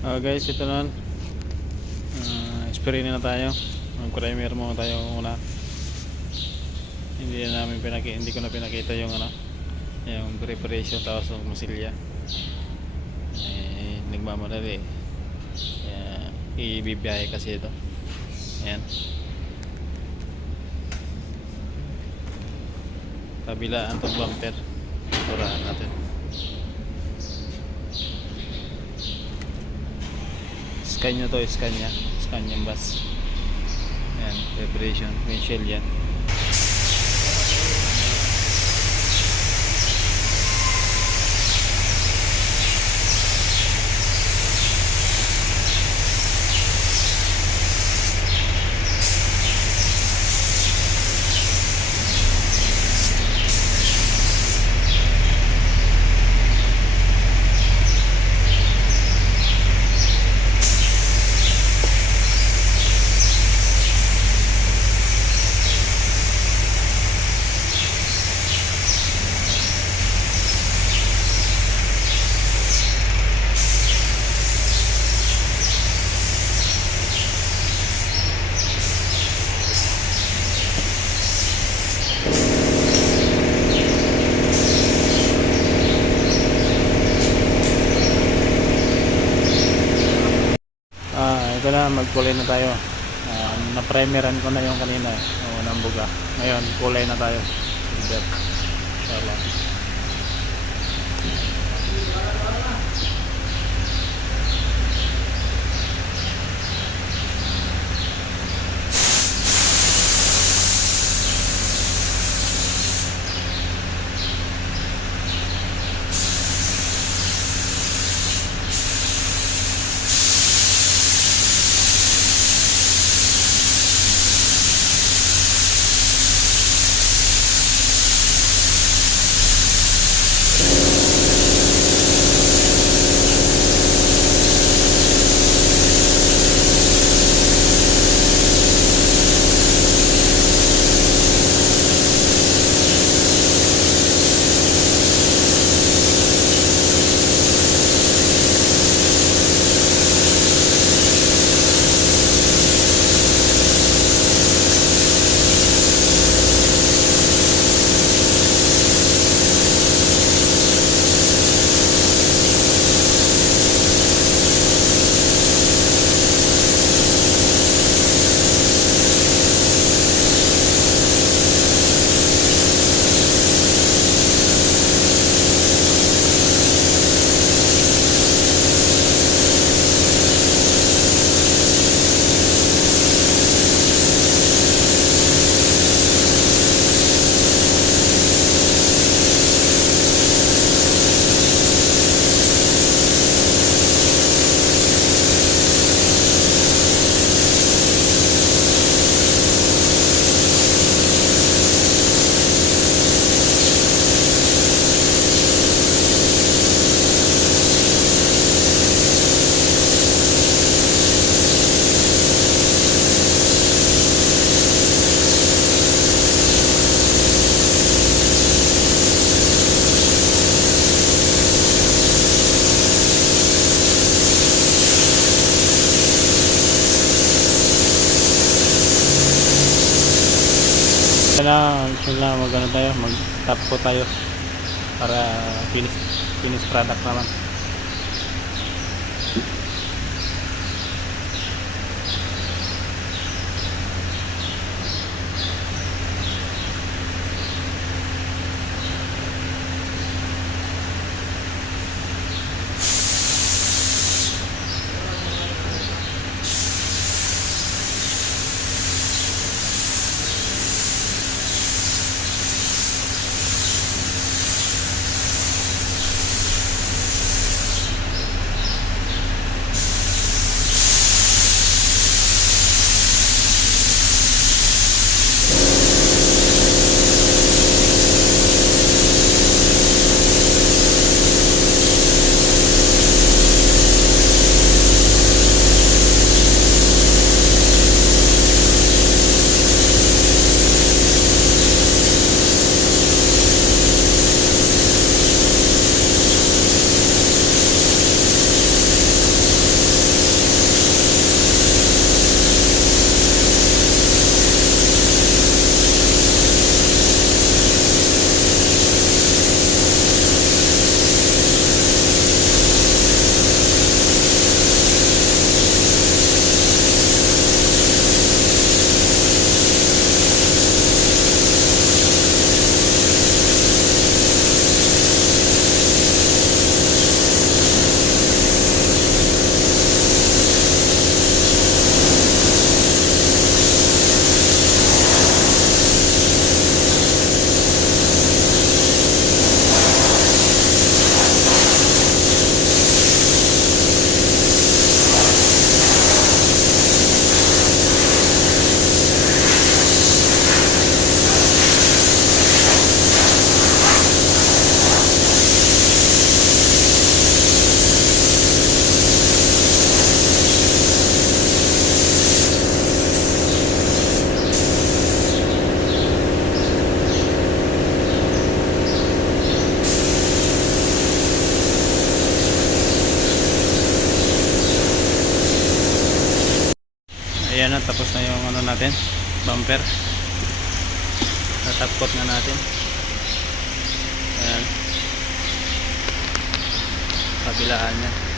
Guys, ito na. Spray na tayo. Ang primer muna tayo una. Hindi ko na pinakita yung yung preparation tapos ng musilya. Nagmamadali. Ibibiyahe kasi ito. Ayan. Kabilaan itong bumper. Turahan natin. Scan nyo to, scan yung bus. Ayan, preparation, windshield yan. Ito na, magkulay na tayo. Na-primeran ko na yung kanina ng buga. Ngayon, kulay na tayo. Silver. Mag-tap po tayo para finish product naman. Ayan na, tapos na yung ano natin, bumper. Natap coat na natin. Ayan. Kabilaan niya.